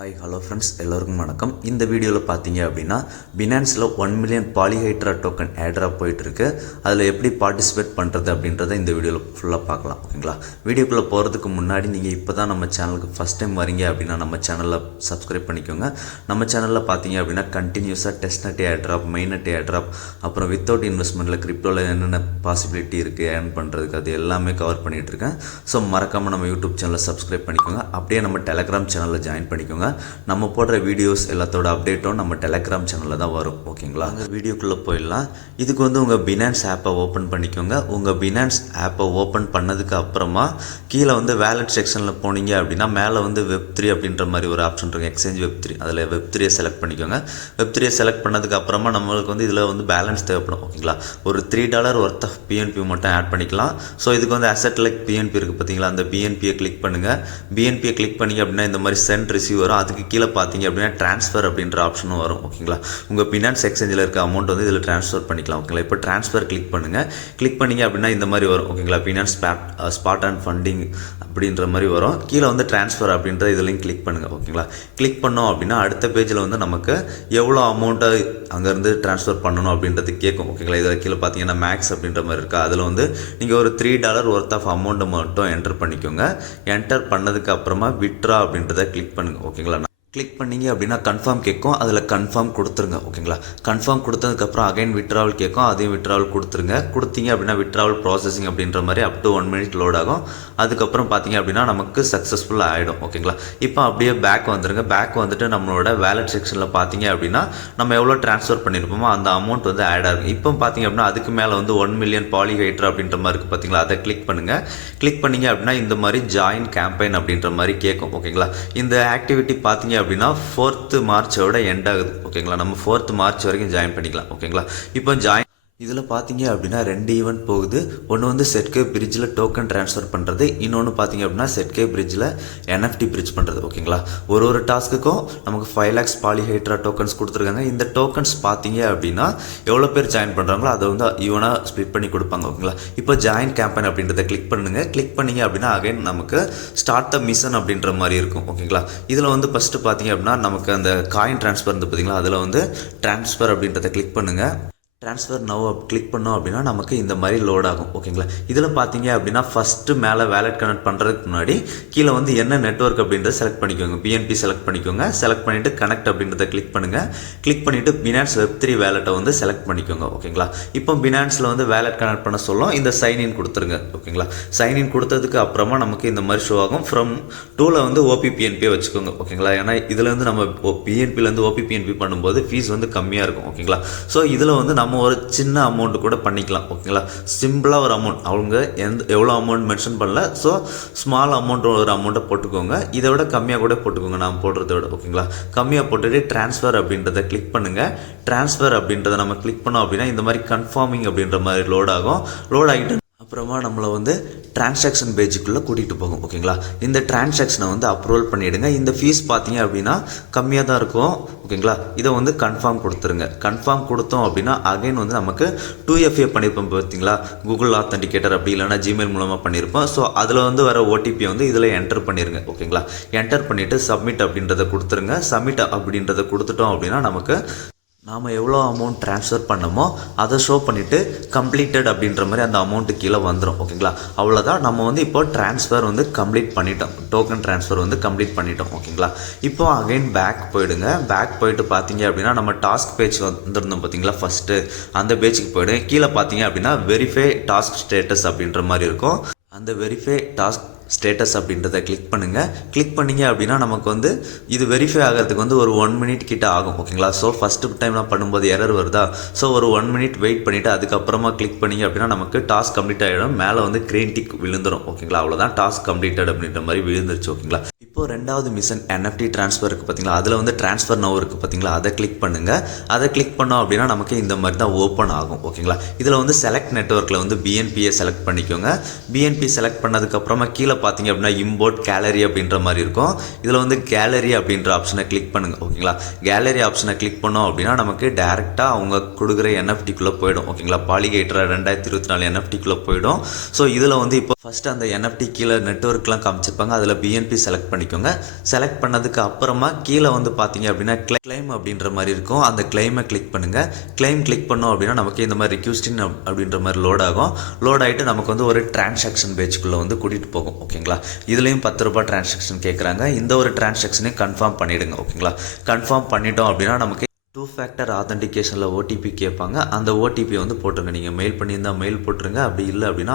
Hi hello friends, எல்லோருக்கும் வணக்கம். இந்த வீடியோவில் பார்த்தீங்க அப்படின்னா பினான்ஸில் 1 மில்லியன் பாலிஹைட்ரா டோக்கன் ஏர்ட்ராப் போயிட்டுருக்கு. அதில் எப்படி பார்ட்டிசிபேட் பண்ணுறது அப்படின்றத இந்த வீடியோவில் ஃபுல்லாக பார்க்கலாம். ஓகேங்களா? வீடியோக்குள்ளே போகிறதுக்கு முன்னாடி நீங்கள் இப்போ தான் நம்ம சேனலுக்கு ஃபஸ்ட் டைம் வரீங்க அப்படின்னா நம்ம சேனலில் சப்ஸ்கிரைப் பண்ணிக்கோங்க. நம்ம சேனலில் பார்த்தீங்க அப்படின்னா கண்டினியூஸாக டெஸ்ட்நெட் ஏர்ட்ராப், மெயின்நெட் ஏர்ட்ராப், அப்புறம் வித்தவுட் இன்வெஸ்ட்மெண்ட்டில் கிரிப்டோவில் என்னென்ன பாசிபிலிட்டி இருக்குது ஏர்ன் பண்ணுறதுக்கு அது எல்லாமே கவர் பண்ணிகிட்ருக்கேன். ஸோ மறக்காமல் நம்ம யூடியூப் சேனலை சப்ஸ்கிரைப் பண்ணிக்கோங்க. அப்படியே நம்ம டெலகிராம் சேனலில் ஜாயின் பண்ணிக்கோங்க. நம்ம போடுற வீடியோஸ் எல்லாத்தோட அப்டேட்டும் நம்ம டெலகிராம் சேனலில் தான் வரும். ஓகேங்களா? அந்த வீடியோக்குள்ளே போயிடலாம். இதுக்கு உங்கள் பினான்ஸ் ஆப்பை ஓப்பன் பண்ணிக்கோங்க. உங்கள் பினான்ஸ் ஆப்பை ஓப்பன் பண்ணதுக்கு அப்புறமா கீழே வேலட் செக்ஷனில் போனீங்க அப்படின்னா மேலே Web3 அப்படின்ற மாதிரி ஒரு ஆப்ஷன் இருக்கும், எக்ஸ்சேஞ்ச் Web3. அதில் Web3 செலக்ட் பண்ணிக்கோங்க. Web3 செலக்ட் பண்ணதுக்கு அப்புறமா நம்மளுக்கு இதில் பேலன்ஸ் தேவைப்படும். ஓகேங்களா? ஒரு $3 ஒர்த் ஆஃப் பிஎன்பி மட்டும் ஆட் பண்ணிக்கலாம். ஸோ இதுக்கு அசெட் லைக் பிஎன்பி இருக்குது பார்த்தீங்களா, அந்த பிஎன்பியை கிளிக் பண்ணுங்கள். பிஎன்பியை கிளிக் பண்ணிங்க அப்படின்னா இந்த மாதிரி சென்ட் ரிசீவ் வரும். அதுக்கு கீழே பார்த்தீங்க அப்படின்னா ட்ரான்ஸ்ஃபர் அப்படின்ற ஆப்ஷனும் வரும். ஓகேங்களா? உங்கள் பினான்ஸ் எக்ஸ்சேஞ்சில் இருக்க அமௌண்ட் இதில் ட்ரான்ஸ்ஃபர் பண்ணிக்கலாம். ஓகேங்களா? இப்போ ட்ரான்ஸ்ஃபர் கிளிக் பண்ணுங்கள். கிளிக் பண்ணிங்க அப்படின்னா இந்த மாதிரி வரும். ஓகேங்களா? பினான்ஸ் ஸ்பாட் அண்ட் ஃபண்டிங் அப்படின்ற மாதிரி வரும். கீழே ட்ரான்ஸ்ஃபர் அப்படின்ற இதுலையும் கிளிக் பண்ணுங்கள். ஓகேங்களா? கிளிக் பண்ணோம் அப்படின்னா அடுத்த பேஜில் நமக்கு எவ்வளோ அமௌண்ட்டை அங்கேருந்து ட்ரான்ஸ்ஃபர் பண்ணணும் அப்படின்றது கேட்கும். ஓகேங்களா? இதில் கீழே பார்த்தீங்கன்னா மேக்ஸ் அப்படின்ற மாதிரி இருக்கா, அதில் நீங்கள் ஒரு $3 ஒர்த் ஆஃப் அமௌண்ட்டை மட்டும் என்டர் பண்ணிக்கோங்க. என்டர் பண்ணதுக்கு அப்புறமா விட்ரா அப்படின்றத கிளிக் பண்ணுங்கள். ஓகேங்களா? கிளிக் பண்ணிங்க அப்படின்னா கன்ஃபார்ம் கேட்கும், அதில் கன்ஃபார்ம் கொடுத்துருங்க. ஓகேங்களா? கன்ஃபார்ம் கொடுத்ததுக்கப்புறம் அகைன் விட்ராவல் கேட்கும், அதையும் விட்ராவல் கொடுத்துருங்க. கொடுத்தீங்க அப்படின்னா விட்ராவல் ப்ராசஸிங் அப்படின்ற மாதிரி அப் டு 1 மினிட் லோட் ஆகும். அதுக்கப்புறம் பார்த்தீங்க அப்படின்னா நமக்கு சக்ஸஸ்ஃபுல்லாக ஆகிடும். ஓகேங்களா? இப்போ அப்படியே பேக் வந்துடுங்க. பேக் வந்துட்டு நம்மளோட வேலட் செக்ஷனில் பார்த்தீங்க அப்படின்னா நம்ம எவ்வளோ ட்ரான்ஸ்ஃபர் பண்ணியிருப்போமோ அந்த அமௌண்ட் ஆட் ஆகும். இப்போ பார்த்தீங்க அப்படின்னா அதுக்கு மேலே 1 மில்லியன் பாலிஹைட்ரா அப்படின்ற மாதிரி இருக்குது பார்த்தீங்களா, அதை கிளிக் பண்ணுங்கள். கிளிக் பண்ணிங்க அப்படின்னா இந்த மாதிரி ஜாயின் கேம்பெயின் அப்படின்ற மாதிரி கேட்கும். ஓகேங்களா? இந்த ஆக்டிவிட்டி பார்த்தீங்க அப்படின்னா 4th மார்ச்சோட எண்ட் ஆகுது. ஓகேங்களா? நம்ம 4th மார்ச் வரைக்கும் ஜாயின் பண்ணிக்கலாம். ஓகேங்களா? இப்போ ஜாயின் இதில் பார்த்தீங்க அப்படின்னா 2 ஈவெண்ட் போகுது. ஒன்று செட்கே பிரிட்ஜில் டோக்கன் ட்ரான்ஸ்ஃபர் பண்ணுறது, இன்னொன்று பார்த்தீங்க அப்படின்னா செட்கே பிரிட்ஜில் NFT பிரிட்ஜ் பண்ணுறது. ஓகேங்களா? ஒரு டாஸ்க்குக்கும் நமக்கு 5 lakhs பாலிஹைட்ரா டோக்கன்ஸ் கொடுத்துருக்காங்க. இந்த டோக்கன்ஸ் பார்த்தீங்க அப்படின்னா எவ்வளோ பேர் ஜாயின் பண்ணுறாங்களோ அதை ஈவனாக ஸ்ப்ளிட் பண்ணி கொடுப்பாங்க. ஓகேங்களா? இப்போ ஜாயின் கேம்பெயின் அப்படின்றத கிளிக் பண்ணுங்கள். கிளிக் பண்ணிங்க அப்படின்னா அகைன் நமக்கு ஸ்டார்ட் த மிஷன் அப்படின்ற மாதிரி இருக்கும். ஓகேங்களா? இதில் ஃபஸ்ட்டு பார்த்தீங்க அப்படின்னா நமக்கு அந்த காயின் ட்ரான்ஸ்ஃபர் பார்த்தீங்களா, அதில் ட்ரான்ஸ்ஃபர் அப்படின்றத கிளிக் பண்ணுங்கள். ட்ரான்ஸ்ஃபர் நவ் கிளிக் பண்ணோம் அப்படின்னா நமக்கு இந்த மாதிரி லோட் ஆகும். ஓகேங்களா? இதில் பார்த்தீங்க அப்படின்னா ஃபஸ்ட்டு மேலே வேலட் கனெக்ட் பண்ணுறதுக்கு முன்னாடி கீழே என்ன நெட்வொர்க் அப்படின்றத செலக்ட் பண்ணிக்கோங்க. பிஎன்பி செலக்ட் பண்ணிக்கோங்க. செலக்ட் பண்ணிவிட்டு கனெக்ட் அப்படின்றத கிளிக் பண்ணுங்கள். கிளிக் பண்ணிவிட்டு பினான்ஸ் Web3 வேலட்டை செலக்ட் பண்ணிக்கோங்க. ஓகேங்களா? இப்போ பினான்ஸில் வேலட் கனெக்ட் பண்ண சொல்லும், இந்த சைன்இன் கொடுத்துருங்க. ஓகேங்களா? சைன்இன் கொடுத்ததுக்கு அப்புறமா நமக்கு இந்த மாதிரி ஷோ ஆகும். ஃப்ரம் டூவில் OPPNP வச்சுக்கோங்க. ஓகேங்களா? ஏன்னா இதில் நம்ம பிஎன்பிலேருந்து OPPNP பண்ணும்போது ஃபீஸ் கம்மியாக இருக்கும். ஓகேங்களா? ஸோ இதில் நம்ம ஒரு சின்ன அமௌண்ட் கூட பண்ணிக்கலாம். ஓகேங்களா? சிம்பிளாக ஒரு அமௌண்ட் அவங்க எவ்வளோ அமௌண்ட் மென்ஷன் பண்ணல. ஸோ ஸ்மால் அமௌண்ட் ஒரு அமௌண்ட்டை போட்டுக்கோங்க. இதை விட கம்மியாக கூட போட்டுக்கோங்க, நான் போடுறத விட. ஓகேங்களா? கம்மியாக போட்டுட்டு ட்ரான்ஸ்ஃபர் அப்படின்றத கிளிக் பண்ணுங்கள். ட்ரான்ஸ்ஃபர் அப்படின்றத நம்ம கிளிக் பண்ணோம் அப்படின்னா இந்த மாதிரி கன்ஃபார்மிங் அப்படின்ற மாதிரி லோட் ஆகும். லோட் ஆகிட்டு அப்புறமா நம்மளை டிரான்சாக்ஷன் பேஜுக்குள்ளே கூட்டிகிட்டு போகும். ஓகேங்களா? இந்த டிரான்சாக்ஷனை அப்ரூவல் பண்ணிவிடுங்க. இந்த ஃபீஸ் பார்த்தீங்க அப்படின்னா கம்மியாக தான் இருக்கும். ஓகேங்களா? இதை கன்ஃபார்ம் கொடுத்துருங்க. கன்ஃபார்ம் கொடுத்தோம் அப்படின்னா அகைன் நமக்கு 2FA பண்ணியிருப்போம் பார்த்தீங்களா, கூகுள் ஆத்தென்டிகேட்டர் அப்படி இல்லைனா ஜிமெயில் மூலமாக பண்ணியிருப்போம். ஸோ அதில் வர ஓடிபியை இதில் என்டர் பண்ணிடுங்க. ஓகேங்களா? என்டர் பண்ணிவிட்டு சப்மிட் அப்படின்றத கொடுத்துருங்க. சப்மிட் அப்படின்றத கொடுத்துட்டோம் அப்படின்னா நமக்கு நாம் எவ்வளோ அமௌண்ட் ட்ரான்ஸ்ஃபர் பண்ணமோ அதை ஷோ பண்ணிவிட்டு கம்ப்ளீட்டட் அப்படின்ற மாதிரி அந்த அமௌண்ட்டு கீழே வந்துடும். ஓகேங்களா? அவ்வளோதான். நம்ம இப்போ ட்ரான்ஸ்ஃபர் கம்ப்ளீட் பண்ணிட்டோம். டோக்கன் ட்ரான்ஸ்ஃபர் கம்ப்ளீட் பண்ணிட்டோம். ஓகேங்களா? இப்போ அகைன் பேக் போயிடுங்க. பேக் போயிட்டு பார்த்தீங்க அப்படின்னா நம்ம டாஸ்க் பேஜ் வந்துருந்தோம் பார்த்தீங்களா, ஃபஸ்ட்டு அந்த பேஜுக்கு போயிடுங்க. கீழே பார்த்தீங்க அப்படின்னா வெரிஃபை டாஸ்க் ஸ்டேட்டஸ் அப்படின்ற மாதிரி இருக்கும். அந்த வெரிஃபை டாஸ்க் ஸ்டேட்டஸ் அப்படின்றத கிளிக் பண்ணுங்கள். கிளிக் பண்ணிங்க அப்படின்னா நமக்கு இது வெரிஃபை ஆகிறதுக்கு ஒரு 1 மினிட் கிட்ட ஆகும். ஓகேங்களா? ஸோ ஃபஸ்ட்டு டைம் நான் பண்ணும்போது எரர் வருதா, ஸோ ஒரு 1 மினிட் வெயிட் பண்ணிவிட்டு அதுக்கப்புறமா கிளிக் பண்ணிங்க அப்படின்னா நமக்கு டாஸ்க் கம்ப்ளீட் ஆகிடும். மேலே க்ரீன் டிக் விழுந்துடும். ஓகேங்களா? அவ்வளோதான், டாஸ்க் கம்ப்ளீட்டட் அப்படின்ற மாதிரி விழுந்துருச்சு. ஓகேங்களா? இப்போ ரெண்டாவது மிஷன் NFT ட்ரான்ஸ்ஃபர் இருக்குது பார்த்தீங்களா, அதில் ட்ரான்ஸ்ஃபர் நவ் இருக்குது பார்த்தீங்களா, அதை கிளிக் பண்ணுங்கள். அதை கிளிக் பண்ணோம் அப்படின்னா நமக்கு இந்த மாதிரி தான் ஓப்பன் ஆகும். ஓகேங்களா? இதில் செலக்ட் நெட்வொர்க்கில் பிஎன்பியை செலக்ட் பண்ணிக்கோங்க. பிஎன்பி செலக்ட் பண்ணதுக்கப்புறமா கீழே பார்த்தீங்க அப்படின்னா இம்போர்ட் கேலரி அப்படின்ற மாதிரி இருக்கும். இதில் கேலரி அப்படின்ற ஆப்ஷனை கிளிக் பண்ணுங்கள். ஓகேங்களா? கேலரி ஆப்ஷனை கிளிக் பண்ணோம் அப்படின்னா நமக்கு டேரெக்டாக அவங்க கொடுக்குற NFTக்குள்ளே போயிடும். ஓகேங்களா? பாலிஹைட்ரா 2024 NFTக்குள்ளே போயிடும். ஸோ இதில் இப்போ ஃபஸ்ட்டு அந்த NFT கீழே நெட்வொர்க்லாம் காமிச்சிருப்பாங்க, அதில் பிஎன்பி செலக்ட் பண்ணிக்கோங்க. பண்ணிக்கோங்க. செலக்ட் பண்ணதுக்கு அப்புறமா கீழே வந்து பார்த்தீங்க அப்படின்னா கிளைம் அப்படின்ற மாதிரி இருக்கும். அந்த கிளைமை கிளிக் பண்ணுங்கள். கிளைம் கிளிக் பண்ணோம் அப்படின்னா நமக்கு இந்த மாதிரி ரிக்வெஸ்டின் அப்படின்ற மாதிரி லோட் ஆகும். லோட் ஆகிட்டு நமக்கு வந்து ஒரு டிரான்சாக்ஷன் பேஜுக்குள்ளே வந்து கூட்டிகிட்டு போகும். ஓகேங்களா, இதுலேயும் 10 ரூபாய் டிரான்சாக்ஷன் கேட்குறாங்க. இந்த ஒரு டிரான்சாக்ஷனையும் கன்ஃபார்ம் பண்ணிவிடுங்க. ஓகேங்களா, கன்ஃபார்ம் பண்ணிட்டோம் அப்படின்னா நமக்கு 2 ஃபேக்டர் ஆத்தென்டிகேஷனில் ஓடிபி கேட்பாங்க. அந்த ஓடிபியை வந்து போட்டுருங்க. நீங்கள் மெயில் பண்ணியிருந்தால் மெயில் போட்டுருங்க. அப்படி இல்லை அப்படின்னா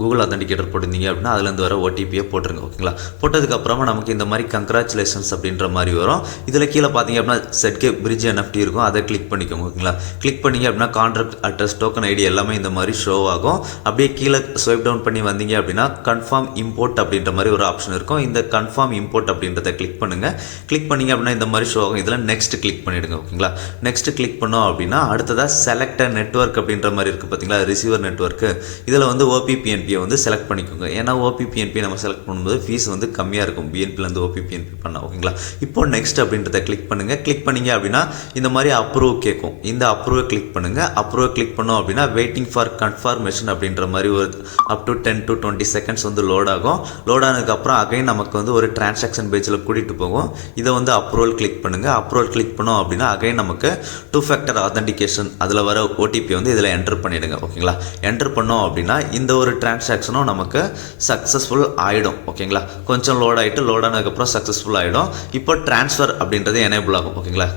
கூகுள் ஆத்தென்டிகேட்டர் போட்டிருந்தீங்க அப்படின்னா அதுலேருந்து வர ஓடிபியை போட்டுருங்க. ஓகேங்களா, போட்டதுக்கப்புறமா நமக்கு இந்த மாதிரி கங்க்ராச்சுலேஷன்ஸ் அப்படின்ற மாதிரி வரும். இதில் கீழே பார்த்தீங்க அப்படின்னா ZK பிரிட்ஜ் NFT இருக்கும். அதை கிளிக் பண்ணிக்கோங்க. ஓகேங்களா, கிளிக் பண்ணிங்க அப்படின்னா கான்ட்ராக்ட் அட்ரஸ் டோக்கன் ஐடி எல்லாமே இந்த மாதிரி ஷோ ஆகும். அப்படியே கீழே ஸ்வைப் டவுன் பண்ணி வந்தீங்க அப்படின்னா கன்ஃபார்ம் இம்போர்ட் அப்படின்ற மாதிரி ஒரு ஆப்ஷன் இருக்கும். இந்த கன்ஃபார்ம் இம்போர்ட் அப்படின்றத கிளிக் பண்ணுங்கள். கிளிக் பண்ணிங்க அப்படின்னா இந்த மாதிரி ஷோ ஆகும். இதில் நெக்ஸ்ட் கிளிக் பண்ணிவிடுங்க. ஓகேங்களா, நெக்ஸ்ட் கிளிக் பண்ணோம் அப்படின்னா அடுத்ததாக செலக்ட் நெட்வொர்க் அப்படின்ற மாதிரி இருக்குது பார்த்தீங்களா, ரிசீவர் நெட்வொர்க்கு. இதில் வந்து OPPNP வந்து செலக்ட் பண்ணிக்கோங்க. ஏன்னா OPPNP நம்ம செலக்ட் பண்ணும்போது ஃபீஸ் வந்து கம்மியாக இருக்கும் BNPலேருந்து OPPNP பண்ண. ஓகேங்களா, இப்போ நெக்ஸ்ட் அப்படின்றத கிளிக் பண்ணுங்கள். கிளிக் பண்ணிங்க அப்படின்னா இந்த மாதிரி அப்ரூவ் கேட்கும். இந்த அப்ரூவை கிளிக் பண்ணுங்கள். அப்ரூவை கிளிக் பண்ணோம் அப்படின்னா வெயிட்டிங் ஃபார் கன்ஃபர்மேஷன் அப்படின்ற மாதிரி ஒரு அப் டு 10 to 20 செகண்ட்ஸ் வந்து லோட் ஆகும். லோட் ஆனதுக்கப்புறம் அகைன் நமக்கு வந்து ஒரு டிரான்சாக்ஷன் பேஜில் கூட்டிகிட்டு போகும். இதை வந்து அப்ரூவல் கிளிக் பண்ணுங்கள். அப்ரூவல் கிளிக் பண்ணோம் அப்படின்னா அகைன் நமக்கு 2 ஃபேக்டர் ஆத்தென்டிகேஷன் அதில் வர ஓடிபி வந்து இதில் என்டர் பண்ணிவிடுங்க. ஓகேங்களா, என்டர் பண்ணோம் அப்படின்னா இந்த ஒரு டிரான்சாக்ஷனும் நமக்கு சக்ஸஸ்ஃபுல் ஆகிடும். ஓகேங்களா, கொஞ்சம் லோட் ஆகிட்டு லோட் ஆனதுக்கப்புறம் சக்ஸஸ்ஃபுல் ஆகிடும். இப்போ ட்ரான்ஸ்ஃபர் அப்படின்றது எனேபிள் ஆகும். ஓகேங்களா,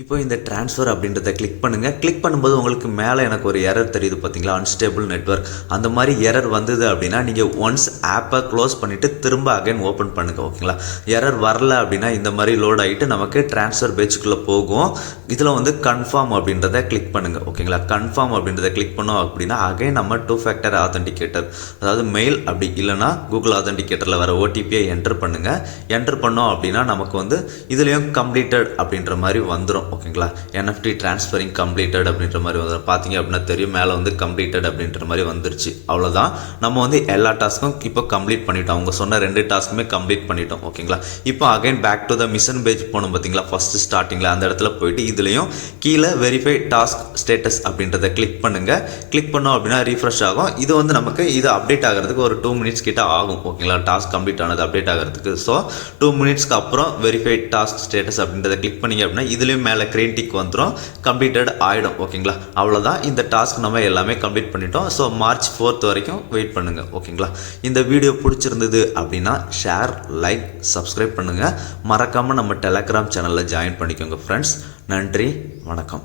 இப்போ இந்த ட்ரான்ஸ்ஃபர் அப்படின்றத கிளிக் பண்ணுங்கள். கிளிக் பண்ணும்போது உங்களுக்கு மேலே எனக்கு ஒரு எரர் தெரியுது பார்த்தீங்களா, அன்ஸ்டேபிள் நெட்வொர்க். அந்த மாதிரி எரர் வந்தது அப்படின்னா நீங்கள் ஒன்ஸ் ஆப்பை க்ளோஸ் பண்ணிவிட்டு திரும்ப அகைன் ஓப்பன் பண்ணுங்கள். ஓகேங்களா, எரர் வரல அப்படின்னா இந்த மாதிரி லோட் ஆகிட்டு நமக்கு ட்ரான்ஸ்ஃபர் பேஜுக்குள்ளே போகும். இதில் வந்து கன்ஃபார்ம் அப்படின்றத கிளிக் பண்ணுங்கள். ஓகேங்களா, கன்ஃபார்ம் அப்படின்றத கிளிக் பண்ணோம் அப்படின்னா அகைன் நம்ம 2 ஃபேக்டர் ஆத்தென்டிகேட்டர், அதாவது மெயில் அப்படி இல்லைனா கூகுள் ஆத்தென்டிகேட்டரில் வர ஓடிபியை என்டர் பண்ணுங்கள். என்டர் பண்ணோம் அப்படின்னா நமக்கு வந்து இதுலேயும் கம்ப்ளீட்டட் அப்படின்ற மாதிரி வந்துடும். ஓகேங்களா, NFT டிரான்ஸ்ஃபரிங் கம்ப்ளீட்டட் அப்படின்ற மாதிரி வந்து பார்த்தீங்க அப்படின்னா தெரியும், மேலே வந்து கம்ப்ளீட்டட் அப்படின்ற மாதிரி வந்துருச்சு. அவ்வளோதான், நம்ம வந்து எல்லா டாஸ்க்கும் இப்போ கம்ப்ளீட் பண்ணிட்டோம். அவங்க சொன்ன 2 டாஸ்க்குமே கம்ப்ளீட் பண்ணிட்டோம். ஓகேங்களா, இப்போ again back to the mission page போகணும் பார்த்தீங்களா, ஃபர்ஸ்ட் ஸ்டார்டிங்கில் அந்த இடத்துல போயிட்டு இதுலேயும் கீழே வெரிஃபை டாஸ்க் ஸ்டேட்டஸ் அப்படின்றத கிளிக் பண்ணுங்கள். கிளிக் பண்ணோம் அப்படின்னா ரீஃப்ரெஷ் ஆகும். இது வந்து நமக்கு இது அப்டேட் ஆகிறதுக்கு ஒரு 2 மினிட்ஸ் கிட்ட ஆகும். ஓகேங்களா, டாஸ்க் கம்ப்ளீட் ஆனது அப்டேட் ஆகிறதுக்கு. ஸோ 2 மினிட்ஸ்க்கு அப்புறம் வெரிஃபை டாஸ்க் ஸ்டேட்டஸ் அப்படின்றத கிளிக் பண்ணிங்க அப்படின்னா இதுலேயும் மேலே கிரீன் டிக் வந்துடும், கம்ப்ளீட்டட் ஆகிடும். ஓகேங்களா, அவ்வளோதான், இந்த டாஸ்க் நம்ம எல்லாமே கம்ப்ளீட் பண்ணிட்டோம். ஸோ March 4th வரைக்கும் வெயிட் பண்ணுங்கள். ஓகேங்களா, இந்த வீடியோ பிடிச்சிருந்தது அப்படின்னா ஷேர், லைக், சப்ஸ்கிரைப் பண்ணுங்கள். மறக்காமல் நம்ம டெலகிராம் சேனலில் ஜாயின் பண்ணிக்கோங்க ஃப்ரெண்ட்ஸ். நன்றி, வணக்கம்.